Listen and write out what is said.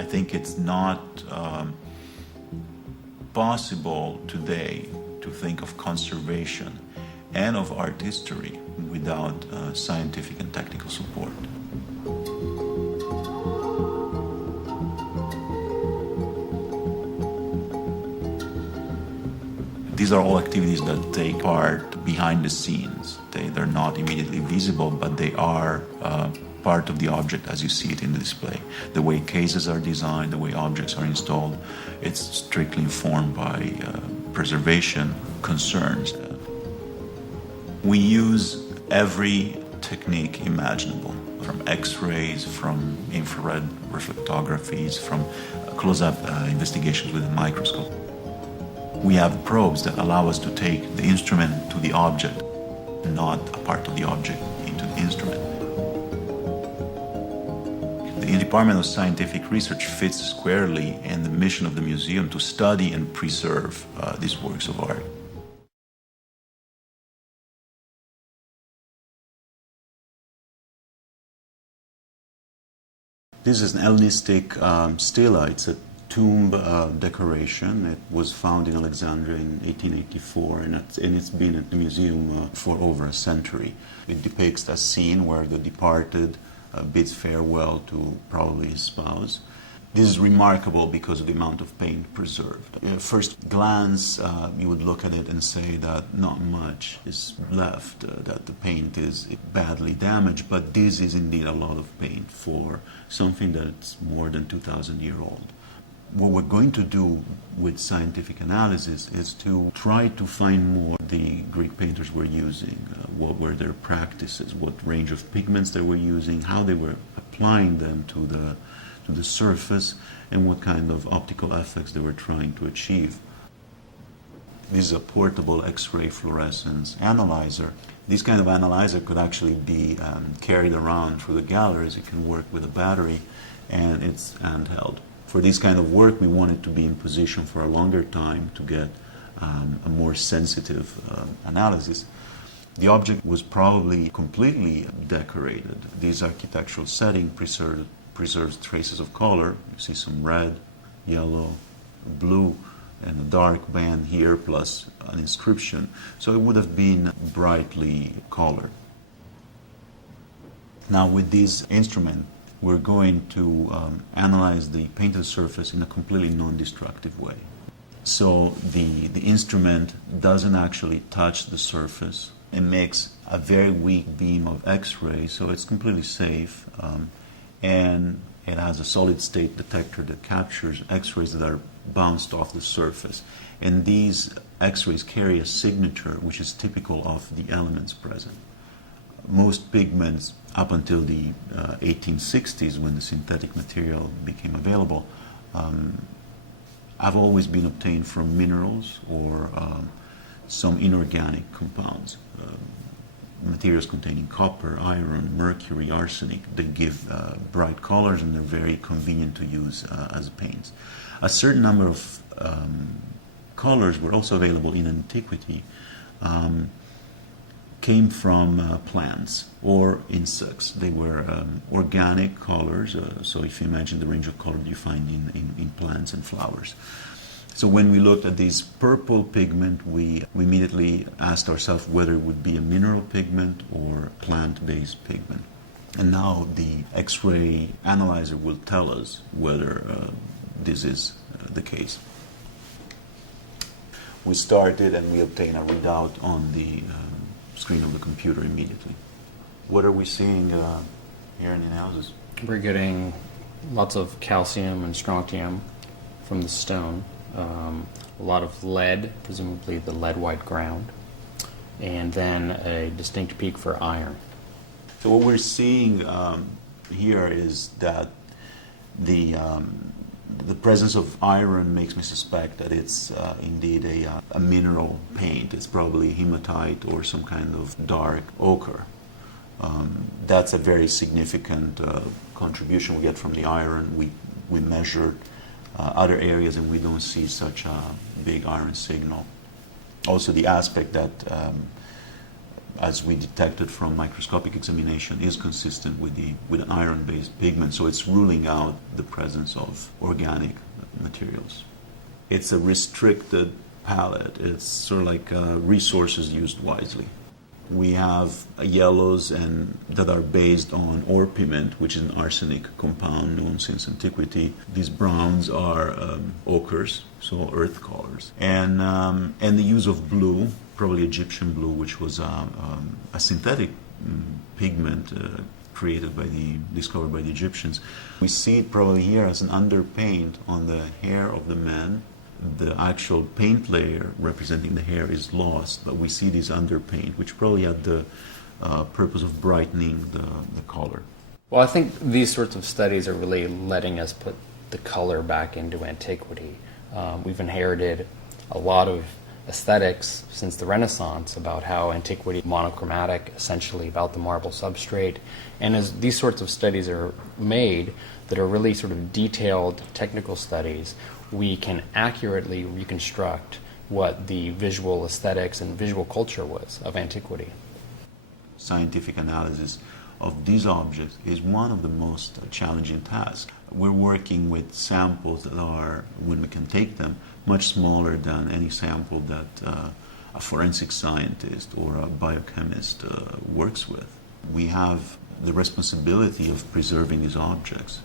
I think it's not possible today to think of conservation and of art history without scientific and technical support. These are all activities that take part behind the scenes. They're not immediately visible, but they are part of the object as you see it in the display. The way cases are designed, the way objects are installed, it's strictly informed by preservation concerns. We use every technique imaginable, from X-rays, from infrared reflectographies, from close-up investigations with a microscope. We have probes that allow us to take the instrument to the object, not a part of the object into the instrument. The Department of Scientific Research fits squarely in the mission of the museum to study and preserve these works of art. This is an Hellenistic stela. It's a tomb decoration. It was found in Alexandria in 1884, and it's been at the museum for over a century. It depicts a scene where the departed bids farewell to probably his spouse. This is remarkable because of the amount of paint preserved. At first glance, you would look at it and say that not much is left, that the paint is badly damaged, but this is indeed a lot of paint for something that's more than 2,000 years old. What we're going to do with scientific analysis is to try to find more the Greek painters were using, what were their practices, what range of pigments they were using, how they were applying them to the surface, and what kind of optical effects they were trying to achieve. This is a portable X-ray fluorescence analyzer. This kind of analyzer could actually be carried around through the galleries. It can work with a battery, and it's handheld. For this kind of work, we wanted to be in position for a longer time to get a more sensitive analysis. The object was probably completely decorated. This architectural setting preserves traces of color. You see some red, yellow, blue, and a dark band here, plus an inscription. So it would have been brightly colored. Now with this instrument, we're going to analyze the painted surface in a completely non-destructive way. So the instrument doesn't actually touch the surface. It makes a very weak beam of X-ray, so it's completely safe. And it has a solid-state detector that captures X-rays that are bounced off the surface. And these X-rays carry a signature which is typical of the elements present. Most pigments, up until the 1860s, when the synthetic material became available, have always been obtained from minerals or some inorganic compounds. Materials containing copper, iron, mercury, arsenic. They give bright colors, and they're very convenient to use as paints. A certain number of colors were also available in antiquity, came from plants or insects. They were organic colors, so if you imagine the range of colors you find in plants and flowers. So when we looked at this purple pigment, we immediately asked ourselves whether it would be a mineral pigment or plant-based pigment. And now the X-ray analyzer will tell us whether this is the case. We started and we obtained a readout on the screen of the computer immediately. What are we seeing here in the analysis? We're getting lots of calcium and strontium from the stone. A lot of lead, presumably the lead-white ground, and then a distinct peak for iron. So what we're seeing here is that the presence of iron makes me suspect that it's indeed a mineral paint. It's probably hematite or some kind of dark ochre. That's a very significant contribution we get from the iron. We measured other areas and we don't see such a big iron signal. Also the aspect that as we detected from microscopic examination, is consistent with an iron-based pigment, so it's ruling out the presence of organic materials. It's a restricted palette. It's sort of like resources used wisely. We have yellows and that are based on orpiment, which is an arsenic compound known since antiquity. These browns are ochres, so earth colors, and the use of blue, probably Egyptian blue, which was a synthetic pigment discovered by the Egyptians. We see it probably here as an underpaint on the hair of the man. The actual paint layer representing the hair is lost, but we see this underpaint, which probably had the purpose of brightening the color. Well, I think these sorts of studies are really letting us put the color back into antiquity. We've inherited a lot of aesthetics since the Renaissance about how antiquity monochromatic, essentially about the marble substrate. And as these sorts of studies are made that are really sort of detailed technical studies, we can accurately reconstruct what the visual aesthetics and visual culture was of antiquity. Scientific analysis of these objects is one of the most challenging tasks. We're working with samples that are, when we can take them, much smaller than any sample that a forensic scientist or a biochemist works with. We have the responsibility of preserving these objects.